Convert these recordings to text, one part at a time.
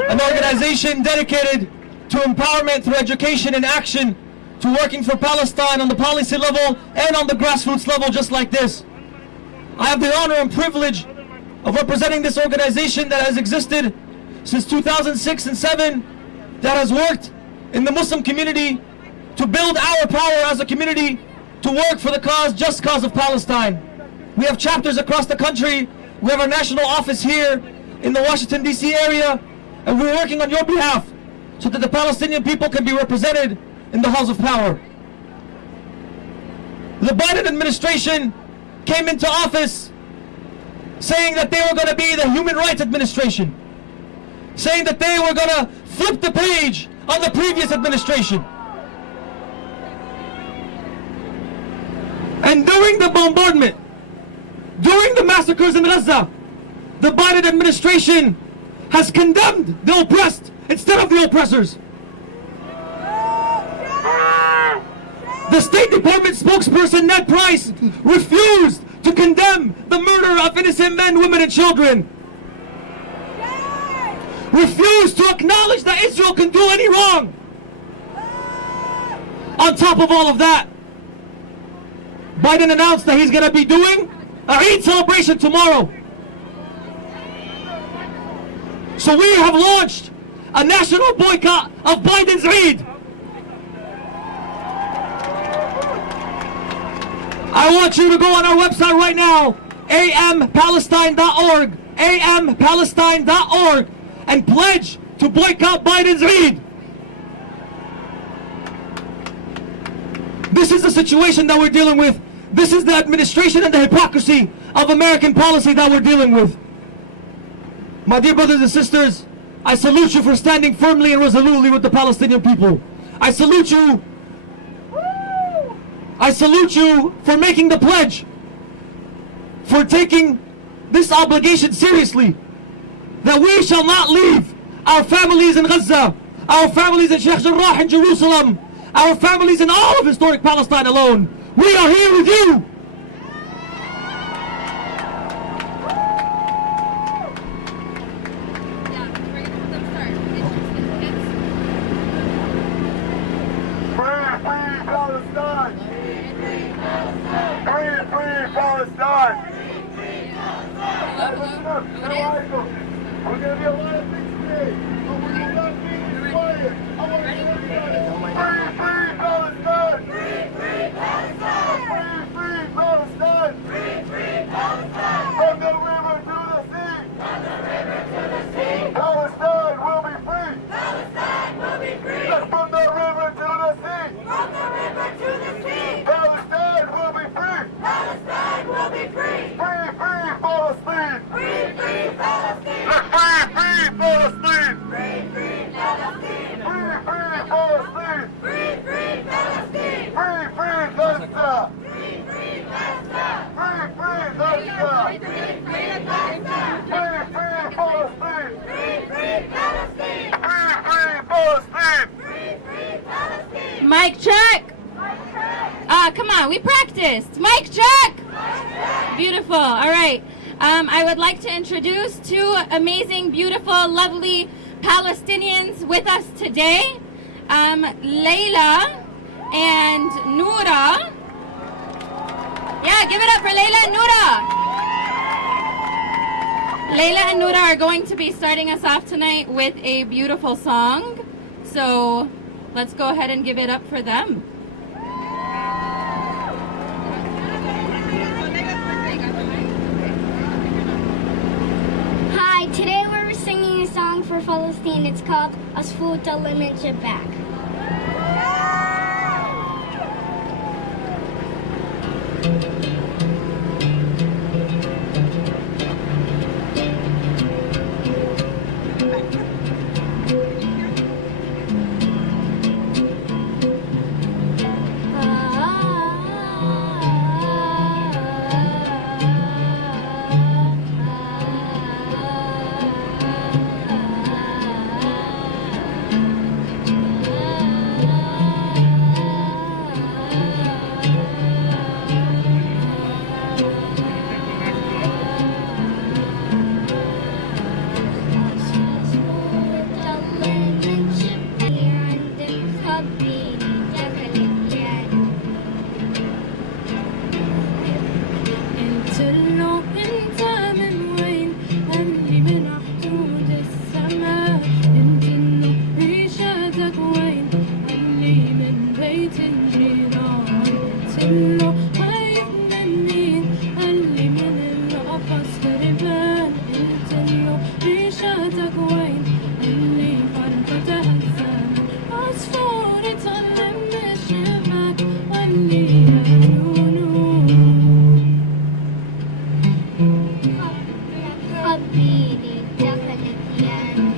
an organization dedicated to empowerment through education and action, to working for Palestine on the policy level and on the grassroots level, just like this. I have the honor and privilege of representing this organization that has existed since 2006 and 7, that has worked in the Muslim community to build our power as a community to work for the cause, just cause of Palestine. We have chapters across the country. We have our national office here in the Washington, D.C. area, and we're working on your behalf so that the Palestinian people can be represented in the halls of power. The Biden administration came into office saying that they were going to be the human rights administration, saying that they were going to flip the page on the previous administration. And during the bombardment, during the massacres in Gaza, the Biden administration has condemned the oppressed instead of the oppressors. The State Department spokesperson Ned Price refused to condemn the murder of innocent men, women, and children. Refused to acknowledge that Israel can do any wrong. On top of all of that, Biden announced that he's going to be doing a Eid celebration tomorrow. So we have launched a national boycott of Biden's Eid. I want you to go on our website right now, ampalestine.org, ampalestine.org, and pledge to boycott Biden's Eid. This is the situation that we're dealing with. This is the administration and the hypocrisy of American policy that we're dealing with. My dear brothers and sisters, I salute you for standing firmly and resolutely with the Palestinian people. I salute you. I salute you for making the pledge, for taking this obligation seriously, that we shall not leave our families in Gaza, our families in Sheikh Jarrah in Jerusalem, our families in all of historic Palestine alone. We are here with you. We're going to be a lot of things today, but we will not be quiet. I want to hear everybody. Free Palestine! Free Palestine! Free Palestine! Free Palestine! From the river to the sea! From the river to the sea! Palestine will be free! Palestine will be free! From the river to the sea! From the river to the sea! Palestine will be free! Palestine will be free! Free Palestine! Free Palestine! Free Palestine! Free Palestine! Free Palestine! Free Palestine! Free Gaza! Free Gaza! Free Gaza! Free Palestine! Free Palestine! Free Palestine! Mic check! Come on, we practiced. Mic check! Beautiful. All right. I would like to introduce two amazing, beautiful, lovely Palestinians with us today. Layla and Noura. Yeah, give it up for Layla and Noura. Layla and Noura are going to be starting us off tonight with a beautiful song. So let's go ahead and give it up for them. Today we're singing a song for Palestine. It's called Asfut al-Liman Jabak. حبيبي دخلت يعني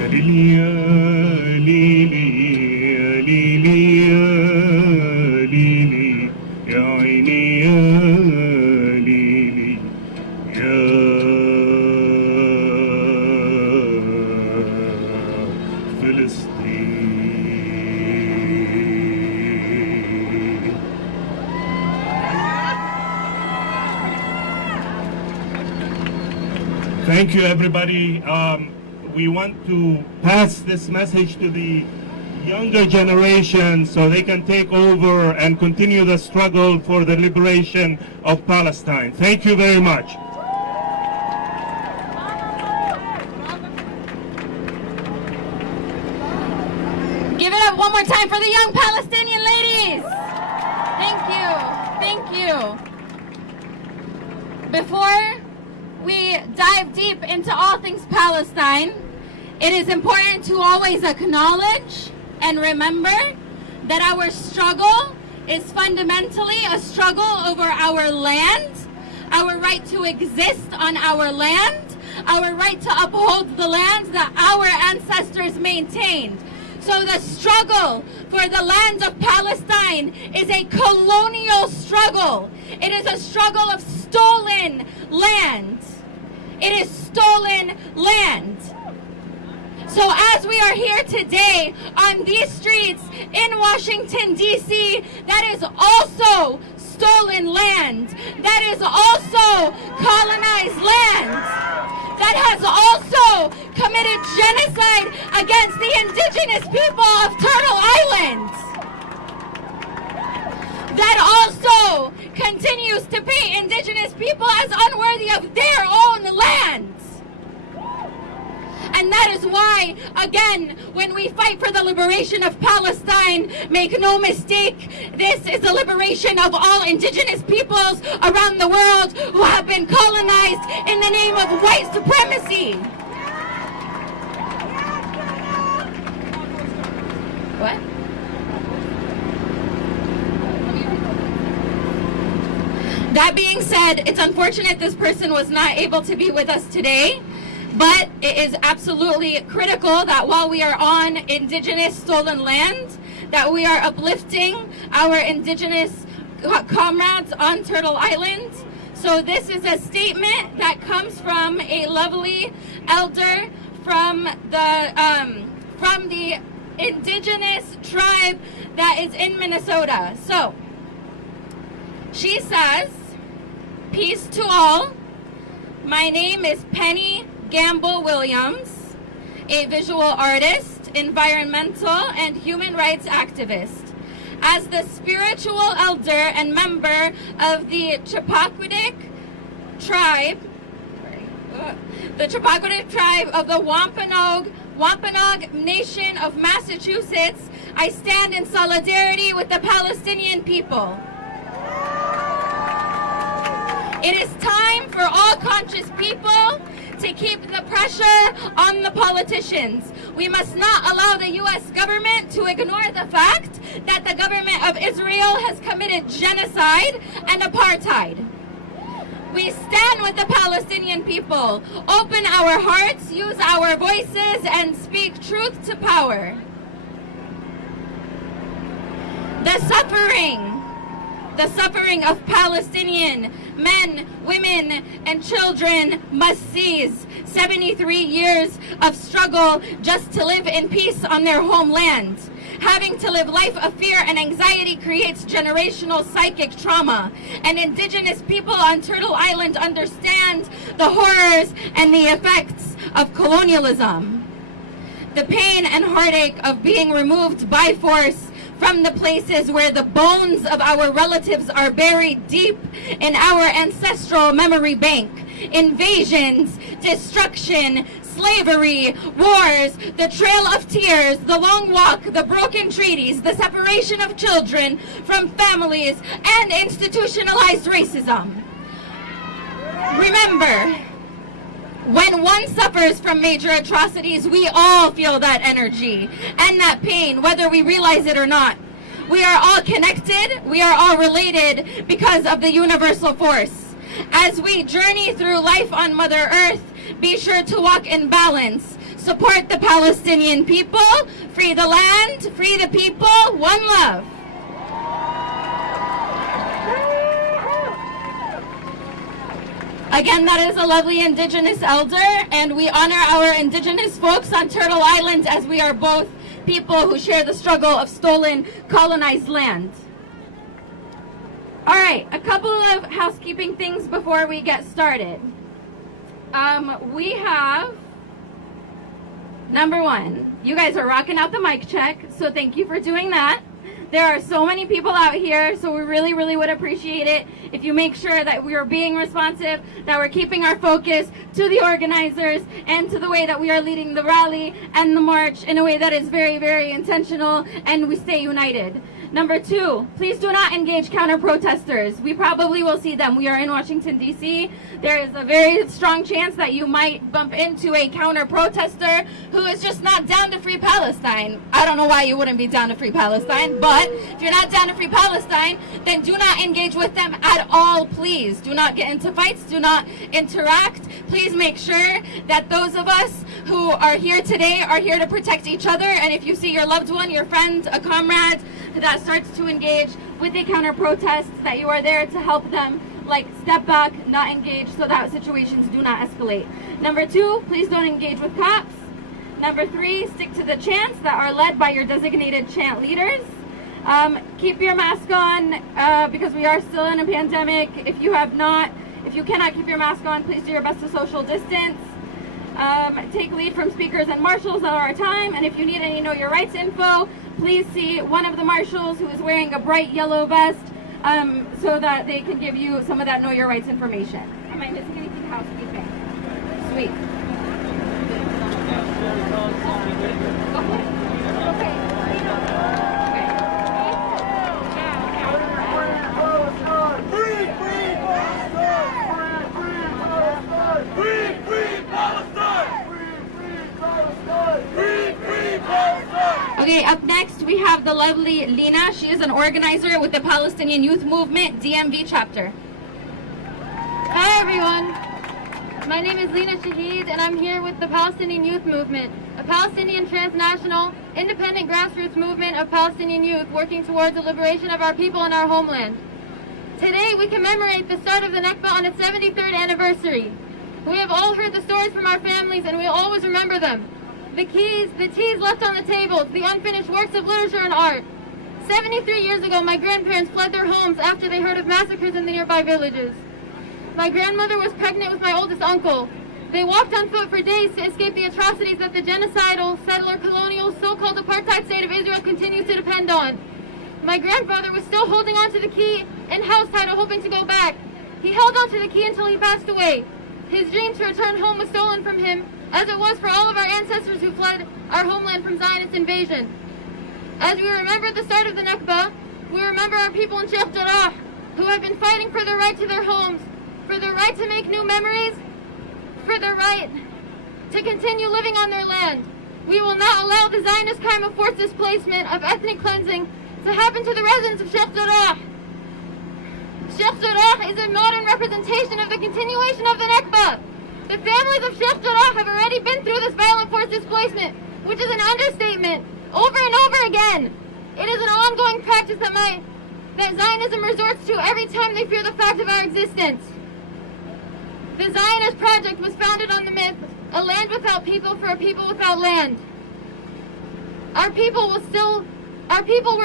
يا ليلي يا ليلي يا ليلي يا ليلي يا عيني يا ليلي يا فلسطين. Thank you, everybody. We want to pass this message to the younger generation so they can take over and continue the struggle for the liberation of Palestine. Thank you very much. Give it up one more time for the young Palestinian ladies. Thank you. Thank you. Before we dive deep into all things Palestine, it is important to always acknowledge and remember that our struggle is fundamentally a struggle over our land, our right to exist on our land, our right to uphold the land that our ancestors maintained. So the struggle for the land of Palestine is a colonial struggle. It is a struggle of stolen land. It is stolen land. So as we are here today on these streets in Washington, D.C., that is also stolen land. That is also colonized land. That has also committed genocide against the indigenous people of Turtle Island. That also continues to paint indigenous people as unworthy of their own lands. And that is why, again, when we fight for the liberation of Palestine, make no mistake, this is the liberation of all indigenous peoples around the world who have been colonized in the name of white supremacy. What? That being said, it's unfortunate this person was not able to be with us today, but it is absolutely critical that while we are on indigenous stolen land, that we are uplifting our indigenous comrades on Turtle Island. So this is a statement that comes from a lovely elder from the indigenous tribe that is in Minnesota. So she says, "Peace to all. My name is Penny Gamble Williams, a visual artist, environmental and human rights activist. As the spiritual elder and member of the Chappaquiddick tribe, of the Wampanoag Nation of Massachusetts, I stand in solidarity with the Palestinian people. It is time for all conscious people to keep the pressure on the politicians. We must not allow the U.S. government to ignore the fact that the government of Israel has committed genocide and apartheid. We stand with the Palestinian people. Open our hearts, use our voices, and speak truth to power. The suffering of Palestinian men, women, and children must cease. 73 years of struggle just to live in peace on their homeland. Having to live life of fear and anxiety creates generational psychic trauma. And indigenous people on Turtle Island understand the horrors and the effects of colonialism. The pain and heartache of being removed by force from the places where the bones of our relatives are buried deep in our ancestral memory bank. Invasions, destruction, slavery, wars, the trail of tears, the long walk, the broken treaties, the separation of children from families, and institutionalized racism. Remember, when one suffers from major atrocities, we all feel that energy and that pain, whether we realize it or not. We are all connected, we are all related because of the universal force. As we journey through life on Mother Earth, be sure to walk in balance. Support the Palestinian people, free the land, free the people, one love. Again, that is a lovely Indigenous elder, and we honor our Indigenous folks on Turtle Island as we are both people who share the struggle of stolen, colonized land. All right, a couple of housekeeping things before we get started. We have, number one, you guys are rocking out the mic check, so thank you for doing that. There are so many people out here, so we really, really would appreciate it if you make sure that we are being responsive, that we're keeping our focus to the organizers and to the way that we are leading the rally and the march in a way that is very, very intentional, and we stay united. Number two, please do not engage counter-protesters. We probably will see them. We are in Washington, D.C. There is a very strong chance that you might bump into a counter-protester who is just not down to free Palestine. I don't know why you wouldn't be down to free Palestine, but if you're not down to free Palestine, then do not engage with them at all, please. Do not get into fights. Do not interact. Please make sure that those of us who are here today are here to protect each other, and if you see your loved one, your friend, a comrade that starts to engage with a counter-protest, that you are there to help them, like, step back, not engage, so that situations do not escalate. Number two, please don't engage with cops. Number three, stick to the chants that are led by your designated chant leaders. Keep your mask on because we are still in a pandemic. If you cannot keep your mask on, please do your best to social distance. Take lead from speakers and marshals at our time, and if you need any Know Your Rights info, please see one of the marshals who is wearing a bright yellow vest so that they can give you some of that Know Your Rights information. Am I missing anything housekeeping? Sweet. Okay, up next we have the lovely Lina. She is an organizer with the Palestinian Youth Movement DMV chapter. Hi everyone, my name is Lina Shahid and I'm here with the Palestinian Youth Movement, a Palestinian transnational, independent grassroots movement of Palestinian youth working towards the liberation of our people and our homeland. Today we commemorate the start of the Nakba on its 73rd anniversary. We have all heard the stories from our families and we always remember them. The teas left on the tables, the unfinished works of literature and art. 73 years ago, my grandparents fled their homes after they heard of massacres in the nearby villages. My grandmother was pregnant with my oldest uncle. They walked on foot for days to escape the atrocities that the genocidal, settler, colonial, so-called apartheid state of Israel continues to depend on. My grandfather was still holding on to the key and house title, hoping to go back. He held on to the key until he passed away. His dream to return home was stolen from him, as it was for all of our ancestors who fled our homeland from Zionist invasion. As we remember the start of the Nakba, we remember our people in Sheikh Jarrah, who have been fighting for the right to their homes, for the right to make new memories, for the right to continue living on their land. We will not allow the Zionist crime of forced displacement, of ethnic cleansing, to happen to the residents of Sheikh Jarrah. Sheikh Jarrah is a modern representation of the continuation of the Nakba. The families of Sheikh Jarrah have already been through this violent forced displacement, which is an understatement, over and over again. It is an ongoing practice that Zionism resorts to every time they fear the fact of our existence. The Zionist project was founded on the myth, a land without people for a people without land. Our people were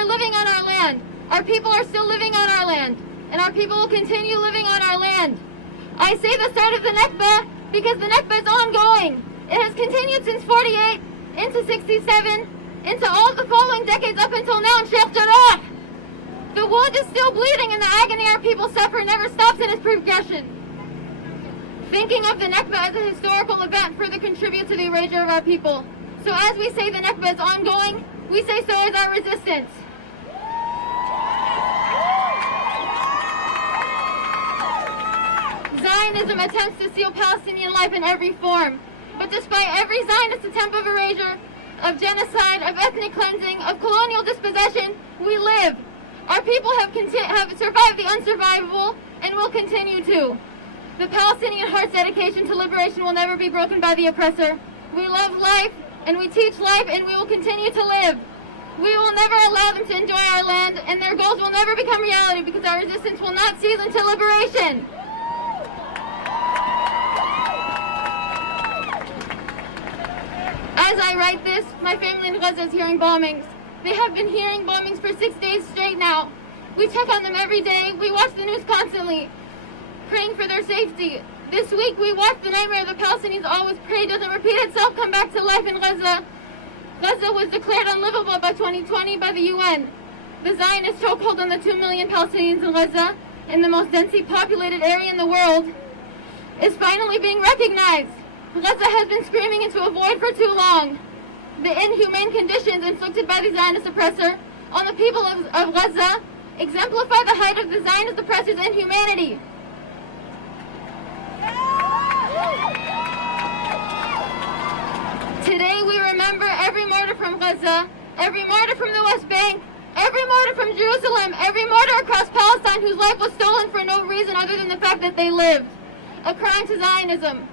living on our land. Our people are still living on our land. And our people will continue living on our land. I say the start of the Nakba because the Nakba is ongoing. It has continued since 48, into 67, into all of the following decades up until now in Sheikh Jarrah. The wound is still bleeding and the agony our people suffer never stops in its progression. Thinking of the Nakba as a historical event further contributes to the erasure of our people. So as we say the Nakba is ongoing, we say so is our resistance. Zionism attempts to steal Palestinian life in every form. But despite every Zionist attempt of erasure, of genocide, of ethnic cleansing, of colonial dispossession, we live. Our people have survived the unsurvivable and will continue to. The Palestinian heart's dedication to liberation will never be broken by the oppressor. We love life, and we teach life, and we will continue to live. We will never allow them to enjoy our land, and their goals will never become reality because our resistance will not cease until liberation. As I write this, my family in Gaza is hearing bombings. They have been hearing bombings for 6 days straight now. We check on them every day. We watch the news constantly, praying for their safety. This week we watched the nightmare the Palestinians always pray doesn't repeat itself come back to life in Gaza. Gaza was declared unlivable by 2020 by the UN. The Zionist chokehold on the 2 million Palestinians in Gaza, in the most densely populated area in the world, is finally being recognized. Gaza has been screaming into a void for too long. The inhumane conditions inflicted by the Zionist oppressor on the people of Gaza exemplify the height of the Zionist oppressor's inhumanity. Today we remember every martyr from Gaza, every martyr from the West Bank, every martyr from Jerusalem, every martyr across Palestine whose life was stolen for no reason other than the fact that they lived. A crime to Zionism.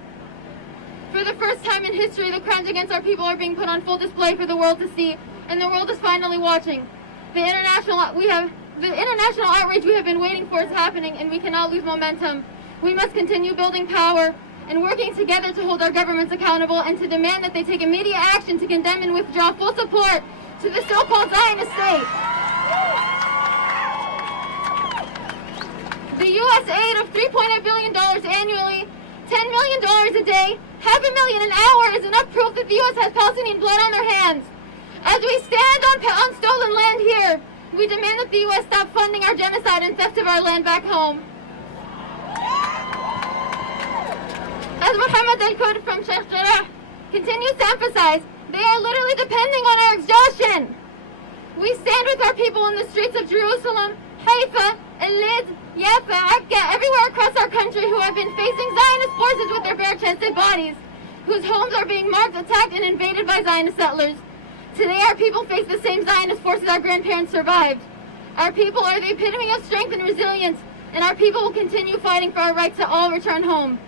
For the first time in history, the crimes against our people are being put on full display for the world to see, and the world is finally watching. The international outreach we have been waiting for is happening, and we cannot lose momentum. We must continue building power and working together to hold our governments accountable and to demand that they take immediate action to condemn and withdraw full support to the so-called Zionist state. The U.S. aid of $3.8 billion annually, $10 million a day, $500,000 an hour is enough proof that the U.S. has Palestinian blood on their hands. As we stand on stolen land here, we demand that the U.S. stop funding our genocide and theft of our land back home. As Muhammad al-Kurd from Sheikh Jarrah continues to emphasize, they are literally depending on our exhaustion. We stand with our people in the streets of Jerusalem, Haifa, Al-Lid, Yafa, Akka, everywhere across our country who have been facing Zionist forces with their bare-chested bodies, whose homes are being marked, attacked, and invaded by Zionist settlers. Today our people face the same Zionist forces our grandparents survived. Our people are the epitome of strength and resilience, and our people will continue fighting for our right to all return home.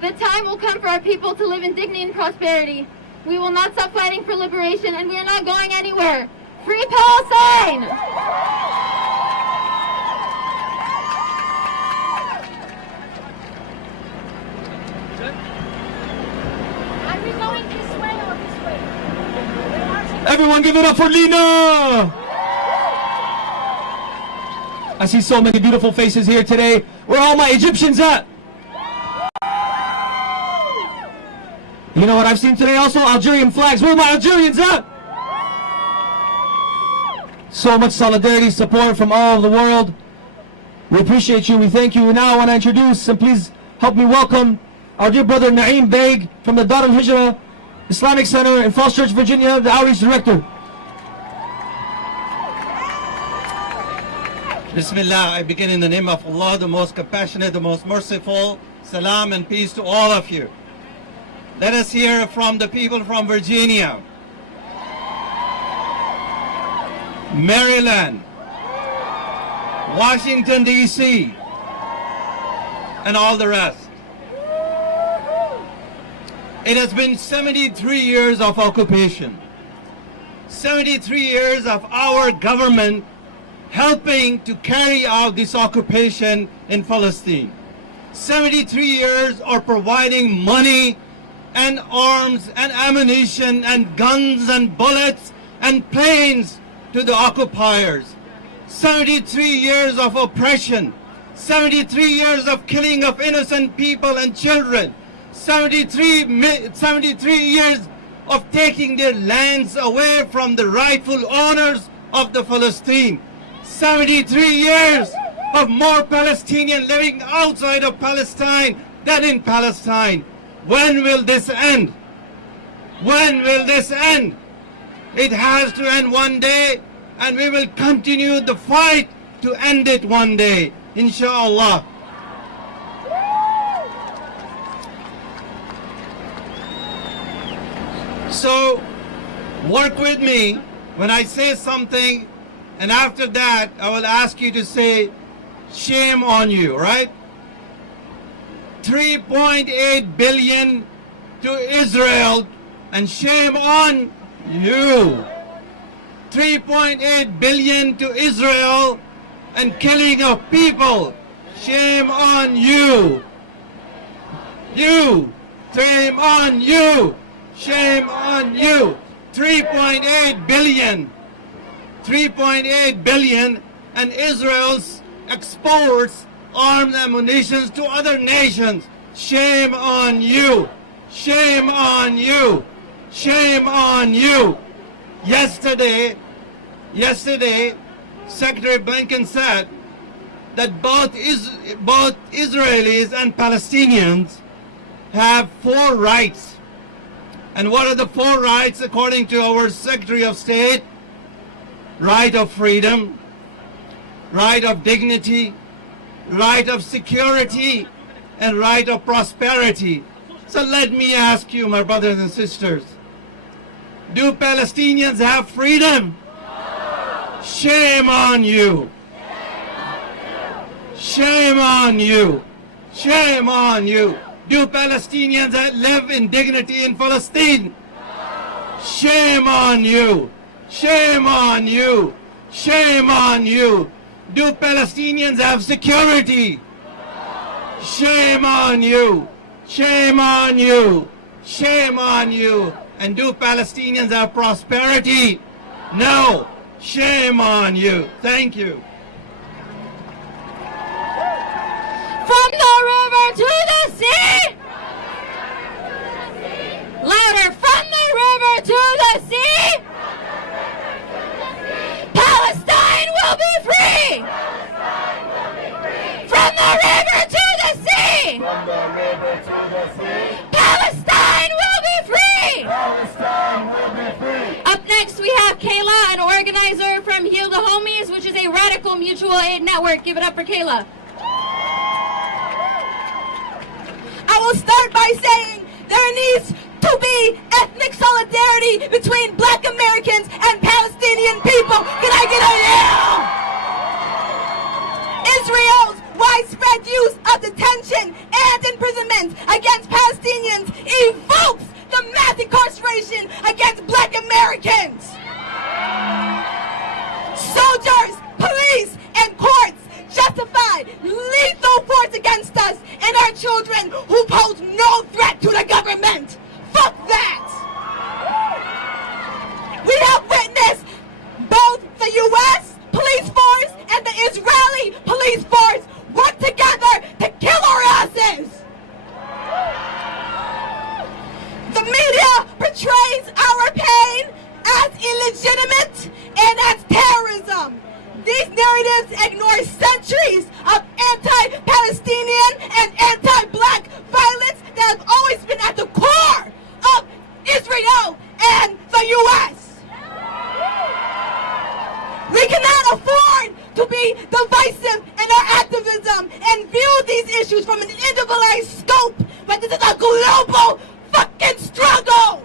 The time will come for our people to live in dignity and prosperity. We will not stop fighting for liberation, and we are not going anywhere. Free Palestine! Everyone give it up for Lina! I see so many beautiful faces here today. Where are all my Egyptians at? You know what I've seen today also? Algerian flags. Where are my Algerians at? So much solidarity, support from all over the world. We appreciate you. We thank you. Now I want to introduce, and please help me welcome our dear brother Naeem Beg from the Dar al-Hijrah Islamic Center in Falls Church, Virginia, the Outreach Director. Bismillah, I begin in the name of Allah, the most compassionate, the most merciful. Salam and peace to all of you. Let us hear from the people from Virginia, Maryland, Washington, D.C., and all the rest. It has been 73 years of occupation, 73 years of our government helping to carry out this occupation in Palestine. 73 years of providing money and arms and ammunition and guns and bullets and planes to the occupiers. 73 years of oppression, 73 years of killing of innocent people and children, 73 years of taking their lands away from the rightful owners of the Palestine. 73 years of more Palestinians living outside of Palestine than in Palestine. When will this end? When will this end? It has to end one day, and we will continue the fight to end it one day, inshallah. So, work with me when I say something, and after that, I will ask you to say, shame on you, right? 3.8 billion to Israel, and shame on you. 3.8 billion to Israel and killing of people. Shame on you. You. Shame on you. Shame on you. 3.8 billion. 3.8 billion, and Israel's exports arms and ammunition to other nations. Shame on you. Shame on you. Shame on you. Yesterday, Secretary Blinken said that both Israelis and Palestinians have 4 rights. And what are the 4 rights according to our Secretary of State? Right of freedom, right of dignity, right of security, and right of prosperity. So let me ask you, my brothers and sisters, do Palestinians have freedom? Shame on you. Shame on you. Shame on you. Do Palestinians live in dignity in Palestine? Shame on you. Shame on you. Shame on you. Do Palestinians have security? Shame on you. Shame on you. Shame on you. And do Palestinians have prosperity? No. Shame on you. Thank you. From the river to the sea! Louder! From the river to the sea! Palestine will be free! From the river to the sea! Palestine will be free! Up next we have Kayla, an organizer from Heal the Homies, which is a radical mutual aid network. Give it up for Kayla. I will start by saying there needs to be ethnic solidarity between Black Americans and Palestinian people. Can I get a yeah? Israel's widespread use of detention and imprisonment against Palestinians evokes the mass incarceration against Black Americans. Soldiers, police, and courts justified lethal force against us and our children who pose no threat to the government. Fuck that! We have witnessed both the U.S. police force and the Israeli police force work together to kill our asses. The media portrays our pain as illegitimate and as terrorism. These narratives ignore centuries of anti-Palestinian and anti-Black violence that have always been at the core of Israel and the U.S. We cannot afford to be divisive in our activism and view these issues from an individualized scope, but this is a global fucking struggle.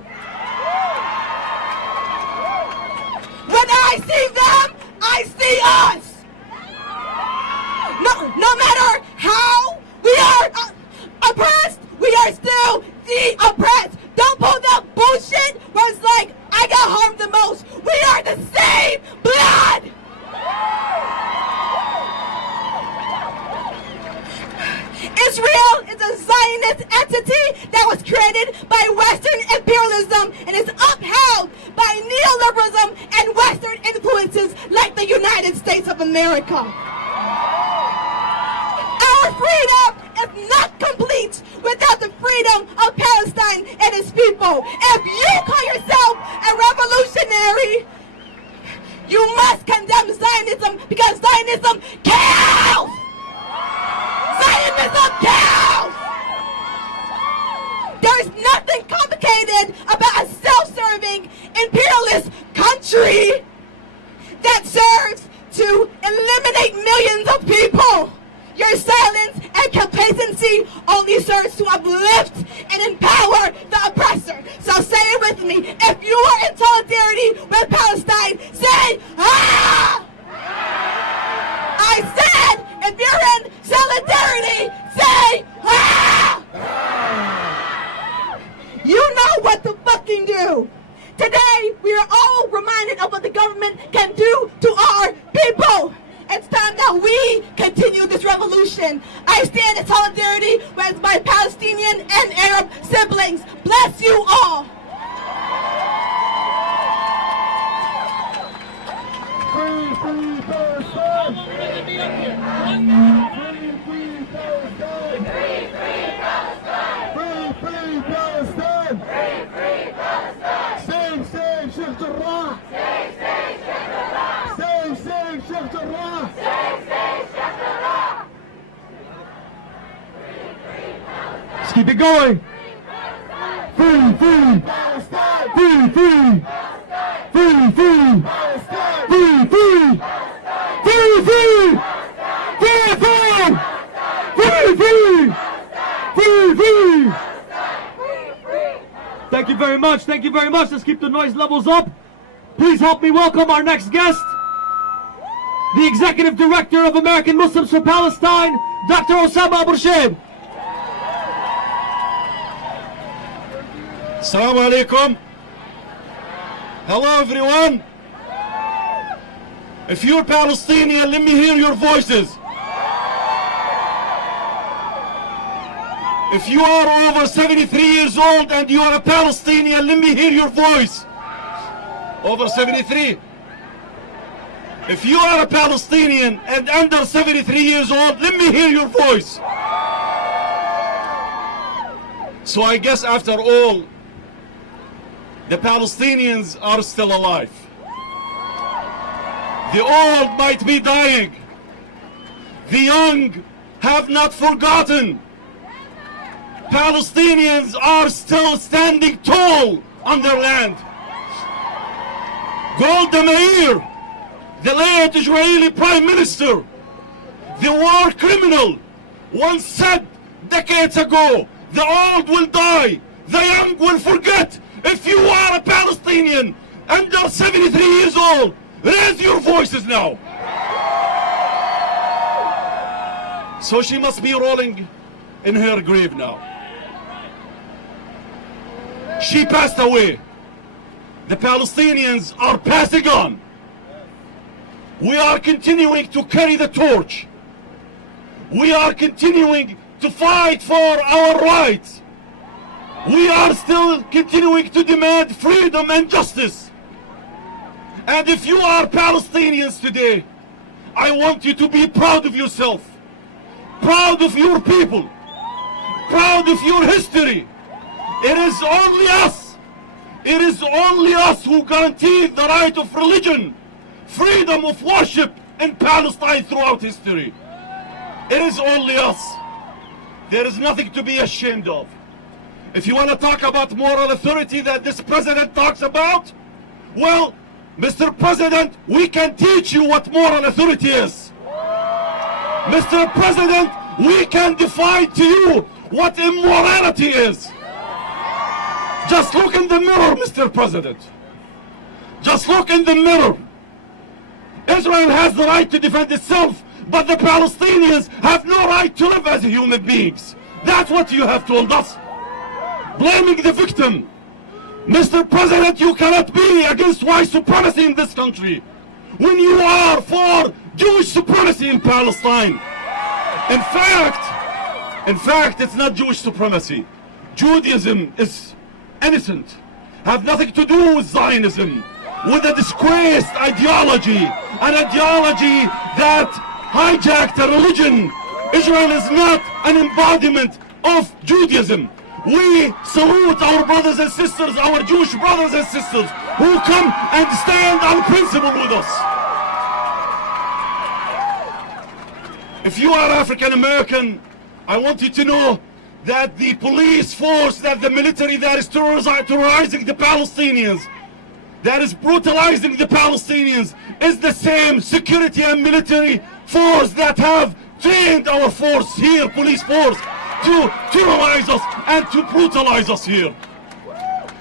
When I see them, I see us. No matter how we are oppressed, we are still the oppressed. Don't pull that bullshit where it's like, I got harmed the most. We are the same blood. Israel is a Zionist entity that was created by Western imperialism and is upheld by neoliberalism and Western influences like the United States of America. Our freedom is not complete without the freedom of Palestine and its people. If you call yourself nothing complicated about a self-serving imperialist country that serves to eliminate millions of people. Your silence and complacency only serves to uplift and empower the oppressor. So say it with me. If you are in solidarity with Palestine, say, ah! I said, if you're in solidarity, say, ah! You know what to fucking do. Today, we are all reminded of what the government can do to our people. It's time that we continue this revolution. I stand in solidarity with my Palestinian and Arab siblings. Bless you all. Free, free Palestine! Free, free Palestine! Free, free Palestine! Free, free Palestine! Save, save Sheikh Jarrah! Save, save Sheikh Jarrah! Save, save Sheikh Jarrah! Save, save Sheikh Jarrah! Let's keep it going. Free, free, Palestine! free, free, free, free, Palestine! free, free, free, free, free, free, free, free, free. Thank you very much. Thank you very much. Let's keep the noise levels up. Please help me welcome our next guest, the Executive Director of American Muslims for Palestine, Dr. Osama Aburshaid. Assalamu alaikum. Hello everyone. If you're Palestinian, let me hear your voices. If you are over 73 years old and you are a Palestinian, let me hear your voice. Over 73. If you are a Palestinian and under 73 years old, let me hear your voice. So I guess after all, the Palestinians are still alive. The old might be dying. The young have not forgotten. Palestinians are still standing tall on their land. Golda Meir, the late Israeli Prime Minister, the war criminal, once said decades ago, the old will die, the young will forget. If you are a Palestinian under 73 years old, raise your voices now. So she must be rolling in her grave now. She passed away. The Palestinians are passing on. We are continuing to carry the torch. We are continuing to fight for our rights. We are still continuing to demand freedom and justice. And if you are Palestinians today, I want you to be proud of yourself, proud of your people, proud of your history. It is only us. It is only us who guarantee the right of religion, freedom of worship in Palestine throughout history. It is only us. There is nothing to be ashamed of. If you want to talk about moral authority that this president talks about, well, Mr. President, we can teach you what moral authority is. Mr. President, we can define to you what immorality is. Just look in the mirror, Mr. President. Just look in the mirror. Israel has the right to defend itself, but the Palestinians have no right to live as human beings. That's what you have told us. Blaming the victim. Mr. President, you cannot be against white supremacy in this country when you are for Jewish supremacy in Palestine. In fact, it's not Jewish supremacy. Judaism is innocent, have nothing to do with Zionism, with a disgraced ideology, an ideology that hijacked a religion. Israel is not an embodiment of Judaism. We salute our brothers and sisters, our Jewish brothers and sisters, who come and stand on principle with us. If you are African American, I want you to know that the police force, that the military that is terrorizing the Palestinians, that is brutalizing the Palestinians, is the same security and military force that have trained our force here, police force, to terrorize us and to brutalize us here.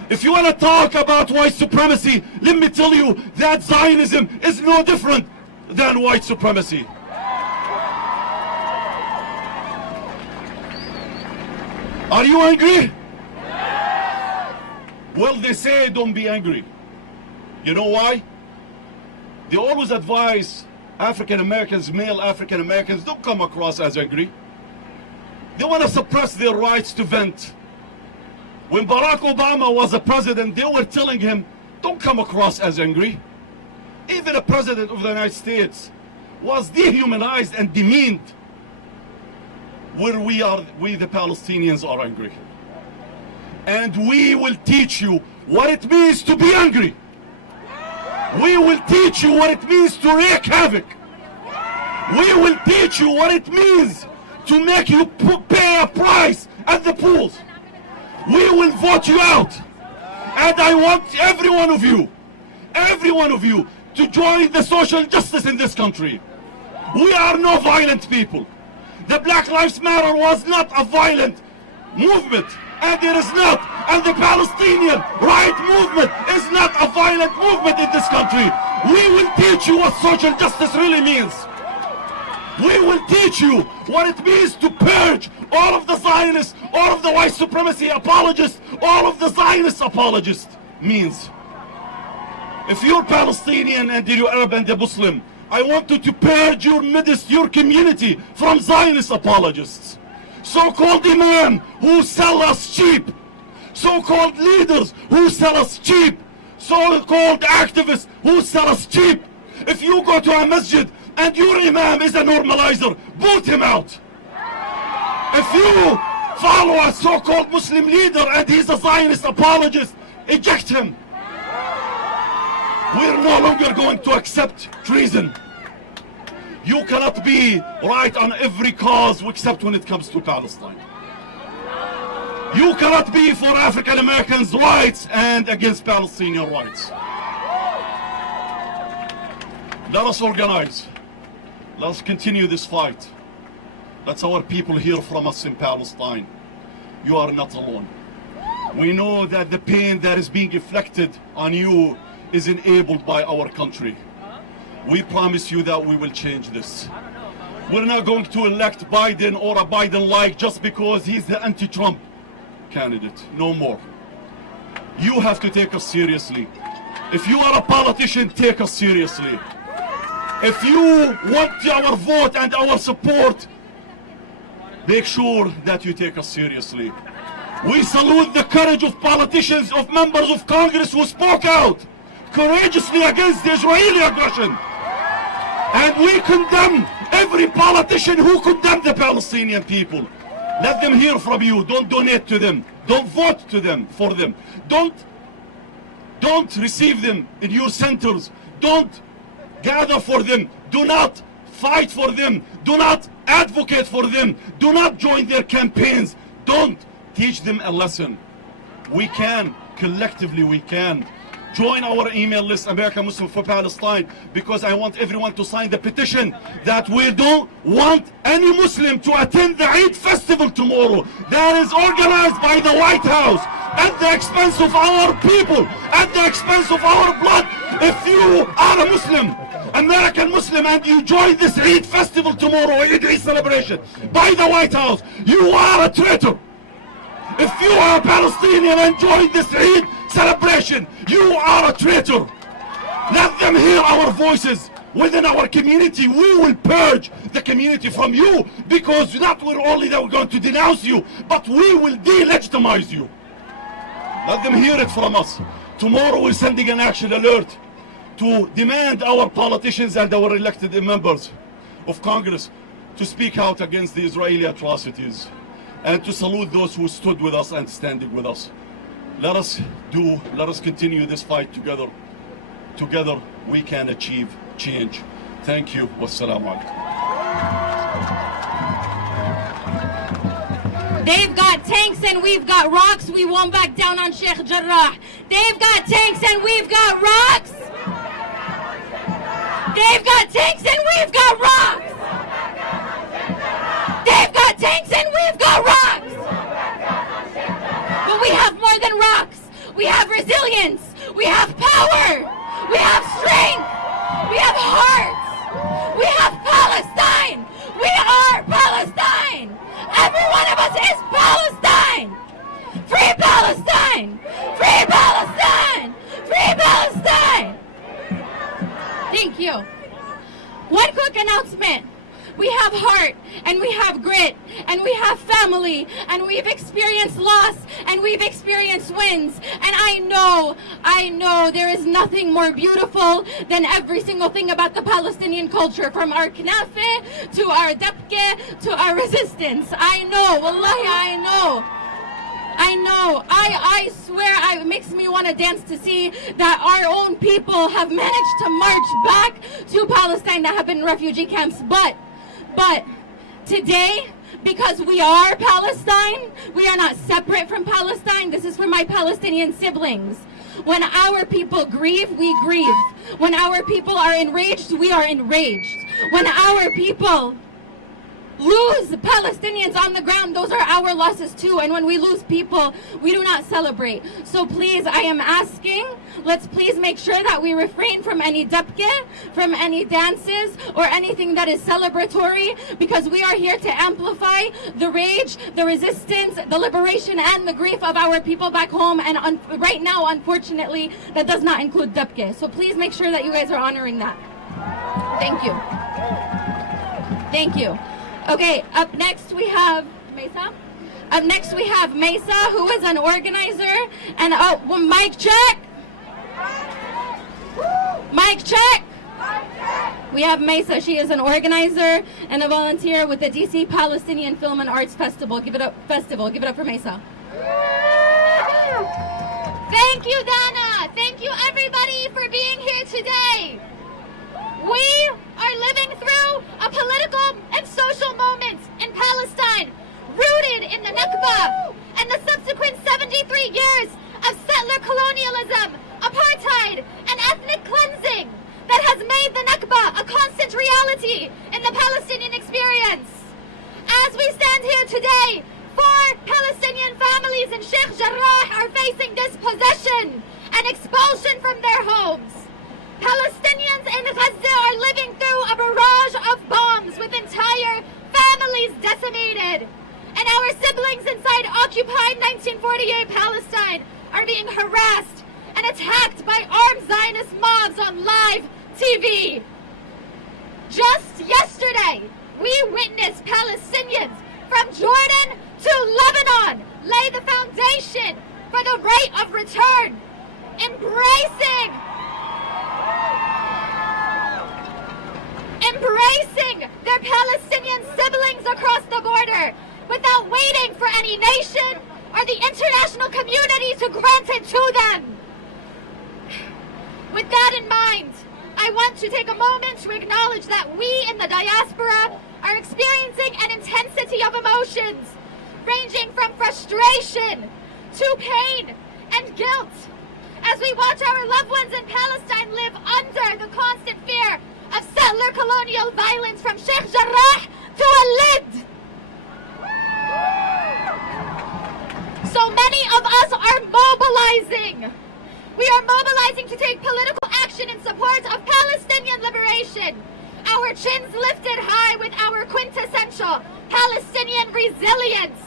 If you want to talk about white supremacy, let me tell you that Zionism is no different than white supremacy. Are you angry? Well, they say don't be angry. You know why? They always advise African Americans, male African Americans, don't come across as angry. They want to suppress their rights to vent. When Barack Obama was a president, they were telling him, don't come across as angry. Even a president of the United States was dehumanized and demeaned where we the Palestinians are angry. And we will teach you what it means to be angry. We will teach you what it means to wreak havoc. We will teach you what it means to make you pay a price at the polls. We will vote you out. And I want every one of you to join the social justice in this country. We are no violent people. The Black Lives Matter was not a violent movement, and it is not. And the Palestinian right movement is not a violent movement in this country. We will teach you what social justice really means. We will teach you what it means to purge all of the Zionists, all of the white supremacy apologists, all of the Zionist apologists means. If you're Palestinian and you're Arab and you're Muslim, I want you to purge your community from Zionist apologists. So-called imam who sell us cheap. So-called leaders who sell us cheap. So-called activists who sell us cheap. If you go to a masjid and your imam is a normalizer, boot him out. If you follow a so-called Muslim leader and he's a Zionist apologist, eject him. We're no longer going to accept treason. You cannot be right on every cause except when it comes to Palestine. You cannot be for African Americans' rights and against Palestinian rights. Let us organize. Let us continue this fight. That's our people hear from us in Palestine. You are not alone. We know that the pain that is being inflicted on you is enabled by our country. We promise you that we will change this. We're not going to elect Biden or a Biden-like just because he's the anti-Trump candidate. No more. You have to take us seriously. If you are a politician, take us seriously. If you want our vote and our support, make sure that you take us seriously. We salute the courage of politicians, of members of Congress who spoke out courageously against the Israeli aggression. And we condemn every politician who condemned the Palestinian people. Let them hear from you. Don't donate to them. Don't vote to them, for them. Don't receive them in your centers. Don't gather for them. Do not fight for them. Do not advocate for them. Do not join their campaigns. Don't teach them a lesson. We can, collectively we can. Join our email list, American Muslim for Palestine, because I want everyone to sign the petition that we don't want any Muslim to attend the Eid festival tomorrow. That is organized by the White House at the expense of our people, at the expense of our blood. If you are a Muslim, American Muslim, and you join this Eid festival tomorrow, Eid celebration by the White House, you are a traitor. If you are a Palestinian and join this Eid celebration, you are a traitor. Let them hear our voices within our community. We will purge the community from you, because not we're only that we're going to denounce you, but we will delegitimize you. Let them hear it from us. Tomorrow we're sending an action alert to demand our politicians and our elected members of Congress to speak out against the Israeli atrocities and to salute those who stood with us and standing with us. Let us continue this fight together. Together we can achieve change. Thank you. Wassalamu alaikum. They've got tanks and we've got rocks. We won't back down on Sheikh Jarrah. They've got tanks and we've got rocks. They've got tanks and we've got rocks. They've got tanks and we've got rocks. But we have more than rocks. We have resilience. We have power. We have strength. We have hearts. We have Palestine. We are Palestine. Every one of us is Palestine. Free Palestine. Free Palestine. Free Palestine. Thank you. One quick announcement. We have heart, and we have grit, and we have family, and we've experienced loss, and we've experienced wins. And I know there is nothing more beautiful than every single thing about the Palestinian culture, from our knafe to our dabke to our resistance. I know, wallahi, I know. I swear, it makes me want to dance to see that our own people have managed to march back to Palestine that have been in refugee camps. But today, because we are Palestine, we are not separate from Palestine. This is for my Palestinian siblings. When our people grieve, we grieve. When our people are enraged, we are enraged. When our people lose Palestinians on the ground, those are our losses too. And when we lose people, we do not celebrate. So please, I am asking, let's please make sure that we refrain from any dabke, from any dances, or anything that is celebratory, because we are here to amplify the rage, the resistance, the liberation, and the grief of our people back home. And right now, unfortunately, that does not include dabke. So please make sure that you guys are honoring that. Thank you. Thank you. Okay, up next we have Mesa. Up next we have Mesa, who is an organizer. And mic check. Mic check. We have Mesa. She is an organizer and a volunteer with the DC Palestinian Film and Arts Festival. Give it up for Mesa. Thank you, Dana. Thank you, everybody, for being here today. We are living through a political and social moment in Palestine, rooted in the Nakba and the subsequent 73 years of settler colonialism, apartheid, and ethnic cleansing that has made the Nakba a constant reality in the Palestinian experience. As we stand here today, 4 Palestinian families in Sheikh Jarrah are facing dispossession and expulsion from their homes. Palestinians in Gaza are living through a barrage of bombs with entire families decimated. And our siblings inside occupied 1948 Palestine are being harassed and attacked by armed Zionist mobs on live TV. Just yesterday, we witnessed Palestinians from Jordan to Lebanon lay the foundation for the right of return, embracing their Palestinian siblings across the border without waiting for any nation or the international community to grant it to them. With that in mind, I want to take a moment to acknowledge that we in the diaspora are experiencing an intensity of emotions ranging from frustration to pain and guilt as we watch our loved ones in Palestine live under the constant fear of settler colonial violence from Sheikh Jarrah to Al-Lid. So many of us are mobilizing. We are mobilizing to take political action in support of Palestinian liberation. Our chins lifted high with our quintessential Palestinian resilience,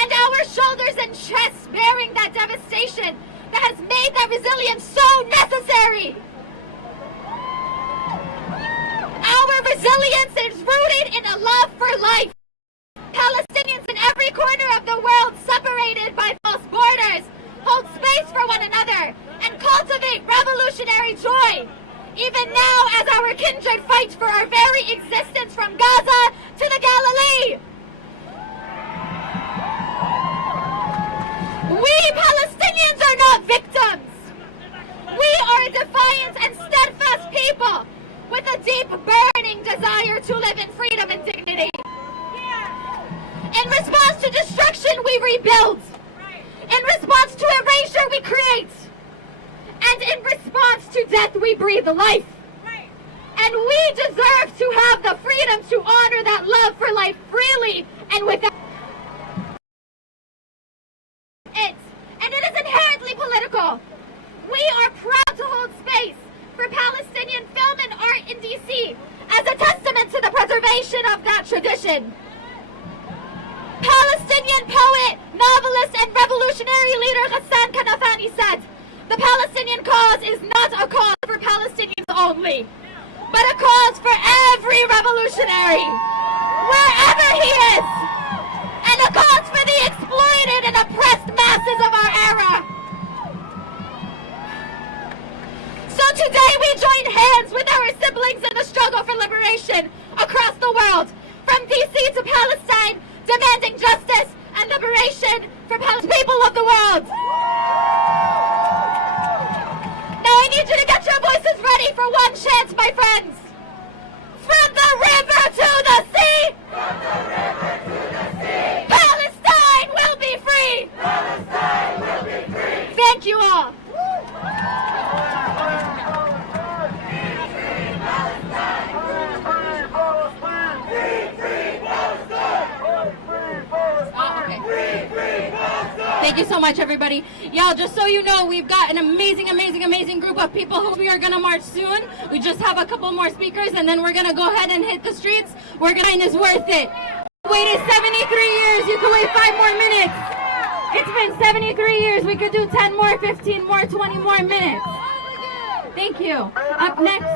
and our shoulders and chests bearing that devastation that has made that resilience so necessary. Our resilience is rooted in a love for life. Palestinians in every corner of the world, separated by false borders, hold space for one another and cultivate revolutionary joy. Even now, as our kindred fight for our very existence from Gaza to the Galilee. We Palestinians are not victims. We are a defiant and steadfast people with a deep burning desire to live in freedom and dignity. In response to destruction, we rebuild. In response to erasure, we create. And in response to death, we breathe life. And we deserve to have the freedom to honor that love for life freely and without it. And it is inherently political. We are proud to hold space for Palestinian film and art in DC as a testament to the preservation of that tradition. Palestinian poet, novelist, and revolutionary leader Ghassan Kanafani said, "The Palestinian cause is not a cause for Palestinians only, but a cause for every revolutionary, wherever he is, and a cause for the exploited and oppressed masses of our era." So today we join hands with our siblings in the struggle for liberation across the world, from DC to Palestine, demanding justice and liberation for people of the world. Now I need you to get your voices ready for one chant, my friends. From the river to the sea! From the river to the sea! Palestine will be free! Palestine will be free! Thank you all. Thank you so much, everybody. Y'all, just so you know, we've got an amazing, amazing, amazing group of people who we are going to march soon. We just have a couple more speakers, and then we're going to go ahead and hit the streets. It's worth it. Waited 73 years. You can wait 5 more minutes. It's been 73 years. We could do 10 more, 15 more, 20 more minutes. Thank you. Up next.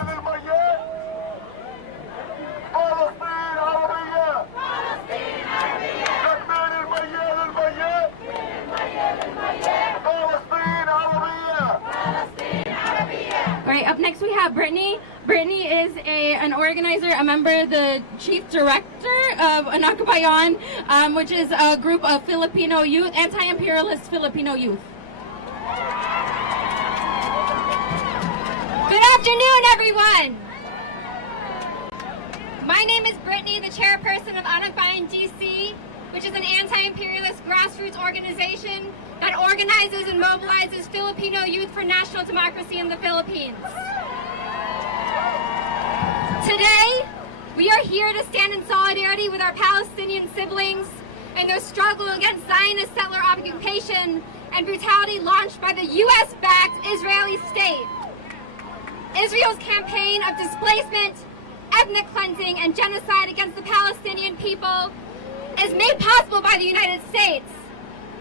All right, up next we have Brittany. Brittany is an organizer, a member, the chief director of Nakba, which is a group of Filipino youth, anti-imperialist Filipino youth. Good afternoon, everyone. My name is Brittany, the chairperson of Nakba in DC, which is an anti-imperialist grassroots organization that organizes and mobilizes Filipino youth for national democracy in the Philippines. Today, we are here to stand in solidarity with our Palestinian siblings in their struggle against Zionist settler occupation and brutality launched by the US-backed Israeli state. Israel's campaign of displacement, ethnic cleansing, and genocide against the Palestinian people is made possible by the United States,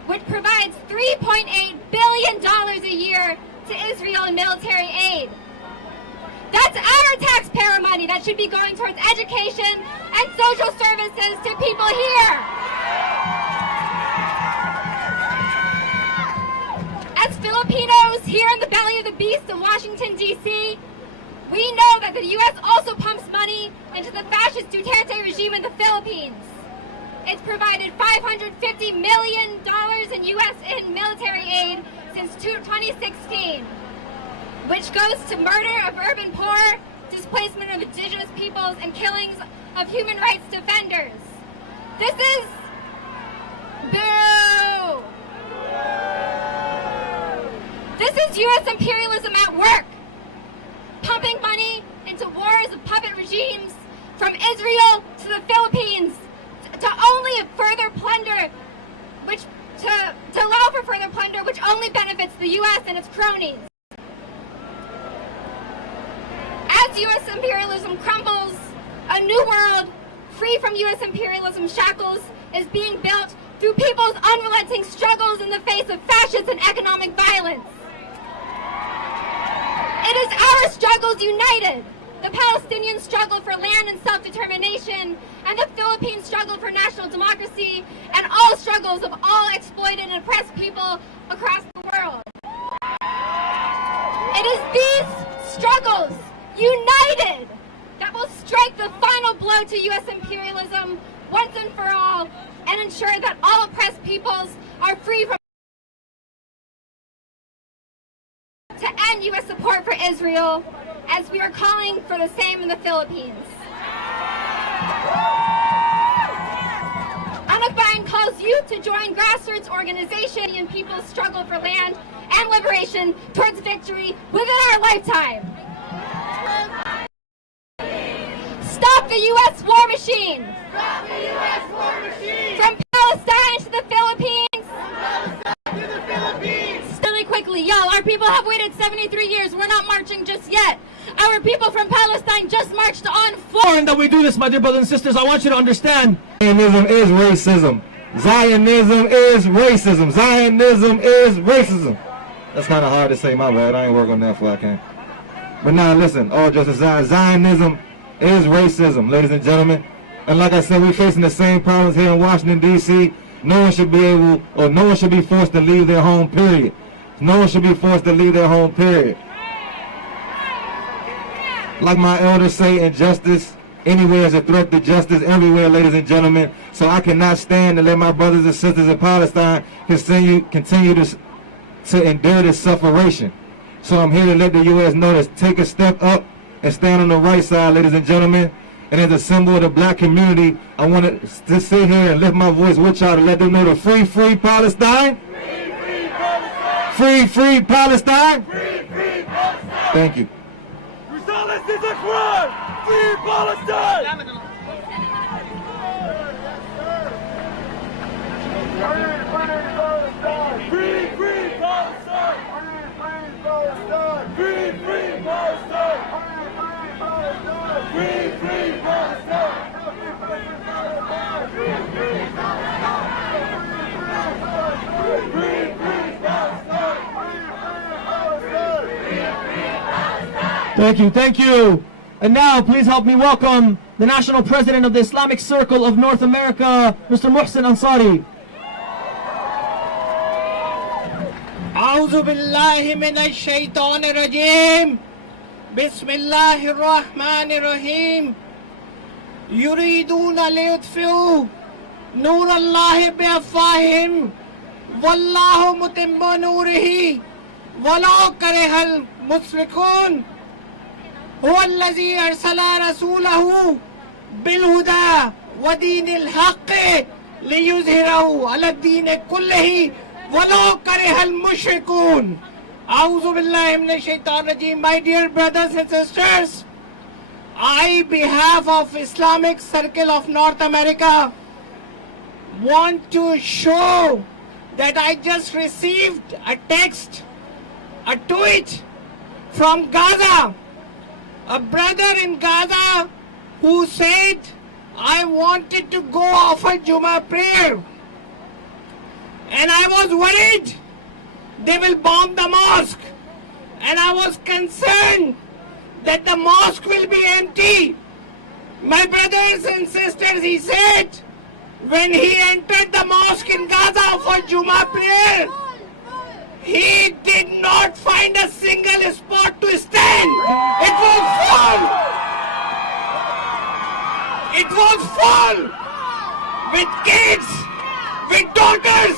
which provides $3.8 billion a year to Israel in military aid. That's our taxpayer money that should be going towards education and social services to people here. As Filipinos here in the belly of the beast in Washington, D.C., we know that the U.S. also pumps money into the fascist Duterte regime in the Philippines. It's provided $550 million in U.S. military aid since 2016, which goes to murder of urban poor, displacement of indigenous peoples, and killings of human rights defenders. This is boo! This is U.S. imperialism at work, pumping money into wars of puppet regimes from Israel to the Philippines to only further plunder, to allow for further plunder, which only benefits the U.S. and its cronies. As U.S. imperialism crumbles, a new world, free from U.S. imperialism shackles, is being built through people's unrelenting struggles in the face of fascist and economic violence. It is our struggles united. The Palestinian struggle for land and self-determination, and the Philippines struggle for national democracy, and all struggles of all exploited and oppressed people across the world. It is these struggles, united, that will strike the final blow to U.S. imperialism once and for all, and ensure that all oppressed peoples are free from to end U.S. support for Israel, as we are calling for the same in the Philippines. Nakba calls you to join grassroots organization and people's struggle for land and liberation towards victory within our lifetime. Stop the U.S. war machine! Stop the U.S. war machine! From Palestine to the Philippines! From Palestine to the Philippines! Really quickly, y'all, our people have waited 73 years. We're not marching just yet. Our people from Palestine just marched on foot. That we do this, my dear brothers and sisters, I want you to understand. Zionism is racism. Zionism is racism. Zionism is racism. That's kind of hard to say, my bad. I ain't working on that before I can. But now listen, all just aside, Zionism is racism, ladies and gentlemen. And like I said, we're facing the same problems here in Washington, D.C. No one should be able, or no one should be forced to leave their home, period. No one should be forced to leave their home, period. Like my elders say, injustice anywhere is a threat to justice everywhere, ladies and gentlemen. So I cannot stand to let my brothers and sisters in Palestine continue to endure this suffering. So I'm here to let the U.S. know to take a step up and stand on the right side, ladies and gentlemen. And as a symbol of the black community, I want to sit here and lift my voice with y'all to let them know to free Palestine. Free Palestine. Thank you. Resistance is a crime! Free Palestine! Free Palestine! Free Palestine! Free Palestine! Thank you. And now, please help me welcome the National President of the Islamic Circle of North America, Mr. Muhsin Ansari. أعوذ بالله من الشيطان الرجيم بسم الله الرحمن الرحيم يريدون ليطفئوا نور الله بأفواههم والله متم نوره ولو كره المشركون هو الذي أرسل رسوله بالهدى ودين الحق ليظهره على الدين كله ولو كره المشركون أعوذ بالله من الشيطان الرجيم. My dear brothers and sisters, I, behalf of Islamic Circle of North America, want to show that I just received a text, a tweet from Gaza, a brother in Gaza who said, I wanted to go offer Jummah prayer and I was worried they will bomb the mosque, and I was concerned that the mosque will be empty. My brothers and sisters, he said, when he entered the mosque in Gaza for Jummah prayer, he did not find a single spot to stand. It was full. It was full with kids, with daughters,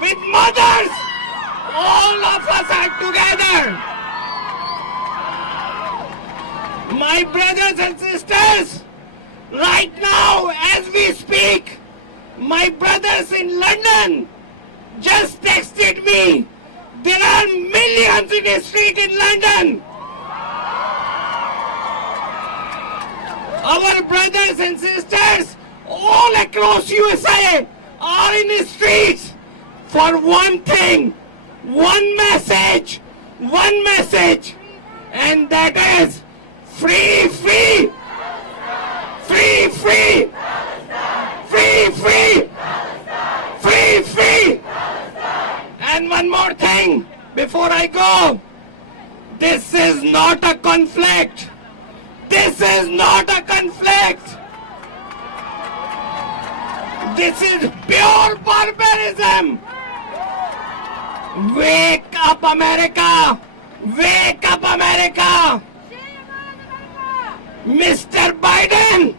with mothers. All of us are together. My brothers and sisters, right now as we speak, my brothers in London just texted me. There are millions in the street in London. Our brothers and sisters all across USA are in the streets for one thing, one message, and that is free, free, free, free, free, free, free, free. And one more thing before I go, this is not a conflict. This is not a conflict. This is pure barbarism. Wake up, America! Wake up, America! Mr. Biden,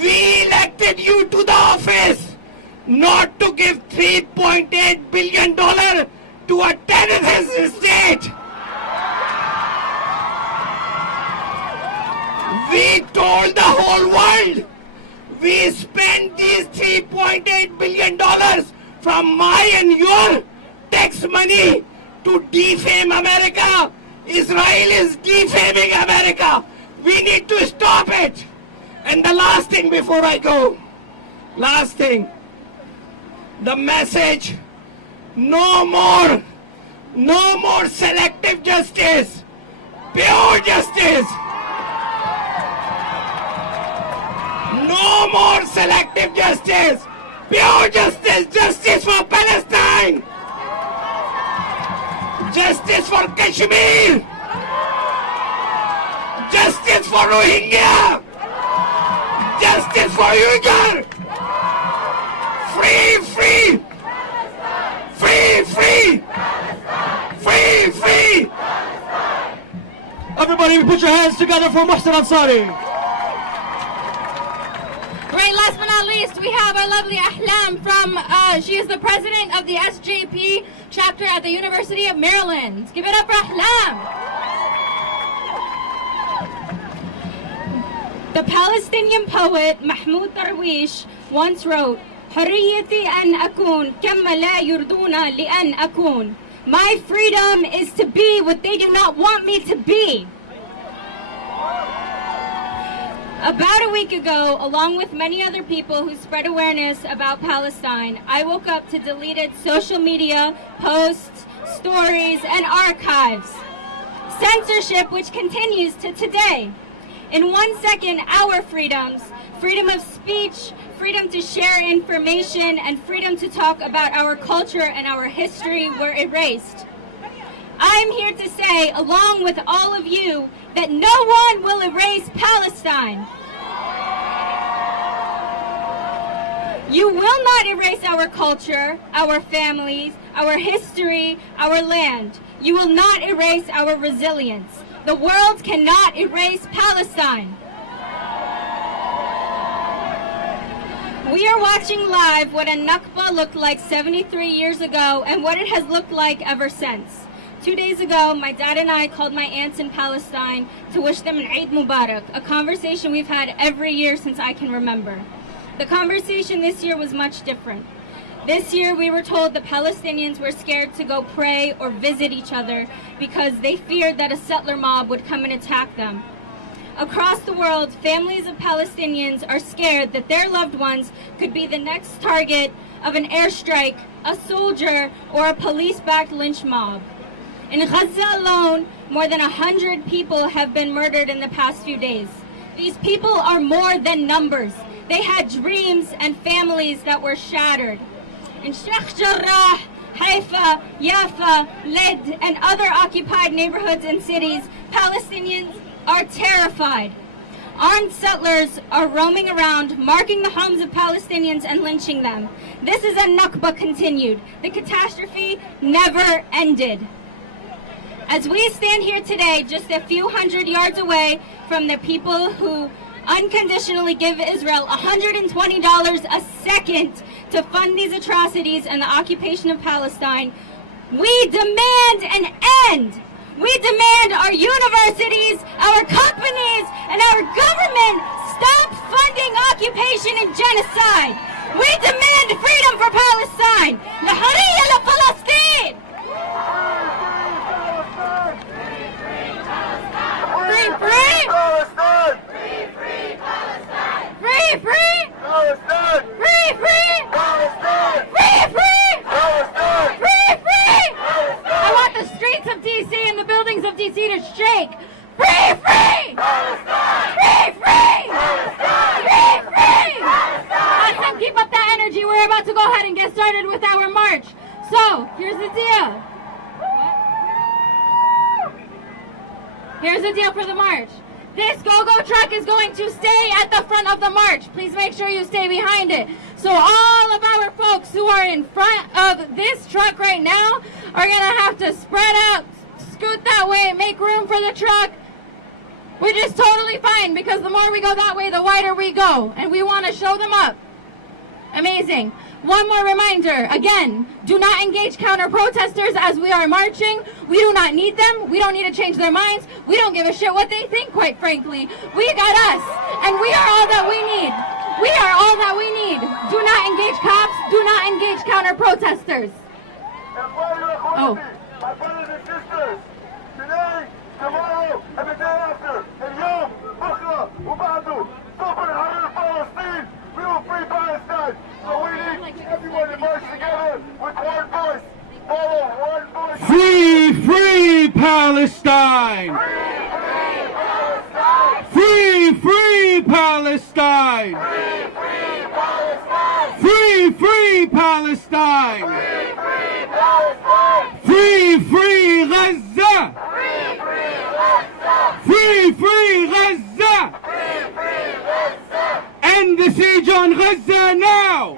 we elected you to the office not to give $3.8 billion to a terrorist state. We told the whole world We spend these $3.8 billion from my and your tax money to defame America. Israel is defaming America. We need to stop it. And the last thing before I go, last thing, the message, no more selective justice, pure justice. No more selective justice, pure justice, justice for Palestine, justice for Kashmir, justice for Rohingya, justice for Uyghur, free, free, free, free, free, free. Everybody put your hands together for Mohsen Ansari. Right, last but not least, we have our lovely Ahlam from, she is the president of the SJP chapter at the University of Maryland. Give it up for Ahlam. The Palestinian poet Mahmoud Darwish once wrote, حريتي أن أكون كما لا يرضون لأن أكون. My freedom is to be what they do not want me to be. About a week ago, along with many other people who spread awareness about Palestine, I woke up to deleted social media, posts, stories, and archives. Censorship which continues to today. In 1 second, our freedoms, freedom of speech, freedom to share information, and freedom to talk about our culture and our history were erased. I'm here to say, along with all of you, that no one will erase Palestine. You will not erase our culture, our families, our history, our land. You will not erase our resilience. The world cannot erase Palestine. We are watching live what a Nakba looked like 73 years ago and what it has looked like ever since. 2 days ago, my dad and I called my aunts in Palestine to wish them an Eid Mubarak, a conversation we've had every year since I can remember. The conversation this year was much different. This year, we were told the Palestinians were scared to go pray or visit each other because they feared that a settler mob would come and attack them. Across the world, families of Palestinians are scared that their loved ones could be the next target of an airstrike, a soldier, or a police-backed lynch mob. In Gaza alone, more than 100 people have been murdered in the past few days. These people are more than numbers. They had dreams and families that were shattered. In Sheikh Jarrah, Haifa, Yafa, Led, and other occupied neighborhoods and cities, Palestinians are terrified. Armed settlers are roaming around, marking the homes of Palestinians and lynching them. This is a Nakba continued. The catastrophe never ended. As we stand here today, just a few hundred yards away from the people who unconditionally give Israel $120 a second to fund these atrocities and the occupation of Palestine, we demand an end. We demand our universities, our companies, and our government stop funding occupation and genocide. We demand freedom for Palestine. لحرية لفلسطين. Free, free. Palestine! Free, free. Palestine! Free, free. Palestine! Free, free. Palestine! Free, free. I want the streets of DC and the buildings of DC to shake. Free, free. Palestine! Free, free. Palestine! Free, free. Awesome, keep up that energy. We're about to go ahead and get started with our march. So, here's the deal. Here's the deal for the march. This go-go truck is going to stay at the front of the march. Please make sure you stay behind it. So all of our folks who are in front of this truck right now are going to have to spread out, scoot that way, make room for the truck. Which is totally fine because the more we go that way, the wider we go. And we want to show them up. Amazing. One more reminder, again, do not engage counter-protesters as we are marching. We do not need them. We don't need to change their minds. We don't give a shit what they think, quite frankly. We got us, and we are all that we need. We are all that we need. Do not engage cops. Do not engage counter-protesters. Oh. My brothers and sisters, today, tomorrow, and the day after, and Yom, Bukla, Ubadu, Super Higher Palestine, we will free Palestine. So we need everyone to march together with one voice. Follow one voice. Free, free Palestine! Free, free Palestine! Free, free Palestine! Free, free Gaza! Free, free Gaza! End the siege on Gaza now!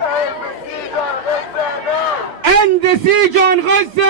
End the siege on Gaza!